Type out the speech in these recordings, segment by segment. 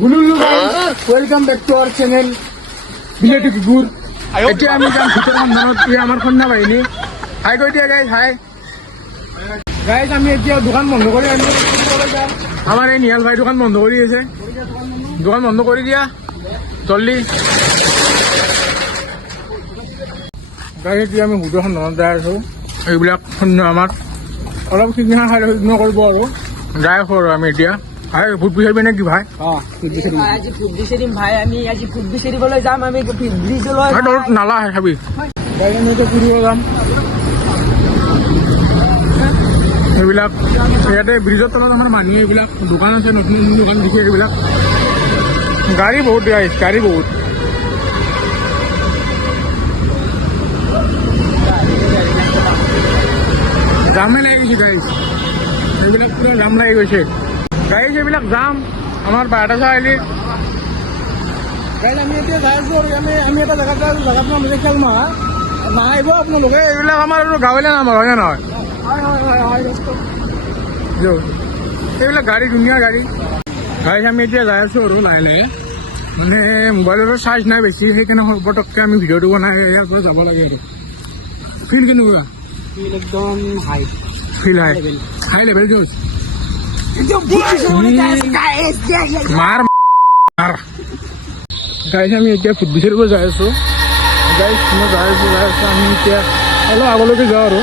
হুলুলু guys welcome back to our channel বিলেটি কুকুর এতিয়া আমি যাম ভিতর মনত ইয়ে আমার কন্যা বাহিনী হাই কই দিয়া গাইস হাই গাইস আমি এতিয়া দোকান বন্ধ করে আমি আমার এই নিহাল ভাই দোকান বন্ধ করে দিয়েছে দোকান বন্ধ করে দিয়া জলদি গাইস এতিয়া আমি হুদুখন মনত যাই আছো এইবিলাক কন্যা আমার অলপ সিদিনা খাই ইগনোৰ কৰিব আৰু যাই আছো আৰু আমি এতিয়া ভাই ভূত বিচাৰিবি নেকি ভাই আজি ফুট বিচাৰিম ভাই আমি আজি ফুট বিচাৰিবলৈ যাম আমি ব্ৰিজলৈ নালা আহে চাবি গাড়ী আমি এতিয়া ফুৰিব যাম এইবিলাক ইয়াতে ব্ৰিজৰ তলত আমাৰ মানুহ এইবিলাক দোকান আছে নতুন নতুন দোকান দিছে এইবিলাক গাড়ী বহুত গাইছ গাড়ী বহুত জামে লাগি গৈছে গাইছ এইবিলাক পুৰা জাম লাগি গৈছে গাইছ এইবিলাক যাম আমাৰ 12টা চাৰিআলি গাইছ আমি এতিয়া যাই আছো আৰু আমি এটা জেগাত যাই আছো জেগাটো নাম খেল মাৰা নাহিব আপোনালোকে এইবিলাক আমাৰ গাঁৱলীয়া নাম হয় নে নহয় এইবিলাক গাড়ী ধুনীয়া গাড়ী গাইছ আমি এতিয়া যাই আছো আৰু লাহে লাহে মানে মোবাইলৰ চাৰ্জ নাই বেছি সেইকাৰণে পটককৈ আমি ভিডিঅ'টো বনাই ইয়াৰ পৰা যাব লাগে আৰু ফিল কেনেকুৱা একদম হাই ফিল হাই লেভেল জোচ মাৰ মাৰ গাইছ আমি এতিয়া ফুট বিচাৰিব যাই আছো গাইছ মই যাই আছো আমি এতিয়া অলপ আগলৈকে যাওঁ আৰু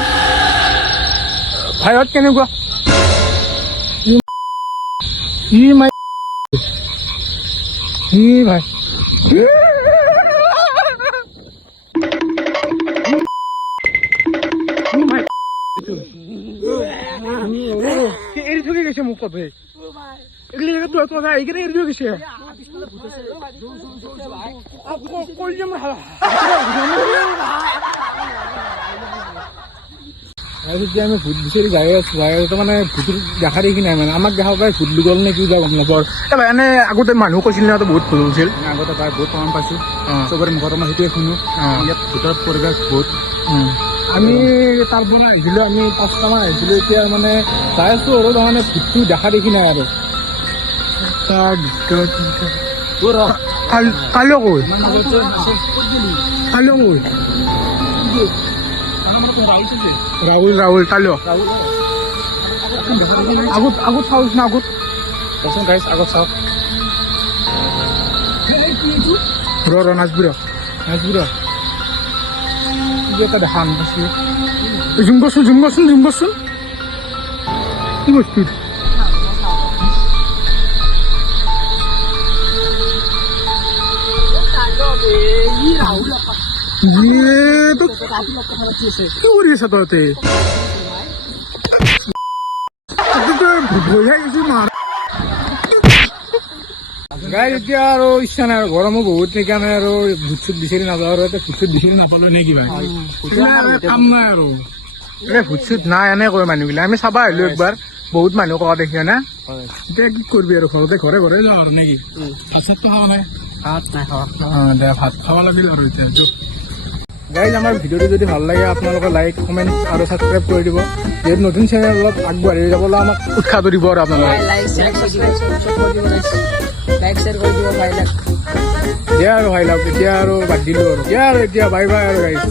ভাইহঁত কেনেকুৱা ই মাই ই ভাই এৰি থৈ গৈছে মোক কবে এইগিলা জেগাত তো এইকেইটা এৰি থৈ গৈছে কৈ যাম এতিয়া আমি ভূত বিচাৰি যাই আছো মানে ভূত দেখা দেখি নাই মানে আমাক দেখা পাই ভূত গ'ল নে কি যা গম নাপাওঁ এবাৰ এনে আগতে মানুহ কৈছিল না বহুত ভূত হৈছিল আগতে পাই বহুত প্ৰমাণ পাইছো চবৰে মুখত মই সেইটোৱে শুনো ইয়াত ভূতৰ পৰিৱেশ বহুত আমি তাৰ পৰা আহিছিলো আমি 5টামান আহিছিলো এতিয়া মানে চাই আছো আৰু তাৰমানে ভূতটো দেখা দেখি নাই আৰু কালিও কৈ ৰাহুল কালিও আগত চাওঁচ না আগত কচোন গাইছ আগত চাওক ৰ নাচবিৰ এটা দেখা আনবাছি জুম কৰচোন কি বস্তু কি কৰি আছা তহঁতে গাই এতিয়া আৰু ইচ্ছা নাই আৰু গৰমো বহুত সেইকাৰণে আৰু ভূত চুত বিচাৰি নাযাওঁ আৰু এতিয়া ভূত চুত বিচাৰি নাপালো নে কিবা কাম নাই আৰু এই ভূত চুত নাই এনে কয় মানুহবিলাক আমি চাবা আহিলো একবাৰ বহুত মানুহ কোৱা দেখি না এতিয়া কি কৰিবি আৰু ঘৰে যাওঁ আৰু নেকি ভাতটো খাব নাই দে ভাত খাব লাগিল আৰু এতিয়া গাইজ আমাৰ ভিডিঅ'টো যদি ভাল লাগে আপোনালোকে লাইক কমেণ্ট আৰু ছাবস্ক্ৰাইব কৰি দিব যিহেতু নতুন চেনেল অলপ আগবাঢ়ি যাবলৈ আমাক উৎসাহটো দিব আৰু আপোনালোকে দিয়া আৰু ভাই লওক এতিয়া আৰু বাদ দিলোঁ আৰু দিয়া আৰু এতিয়া বাই বাই আৰু গাইজ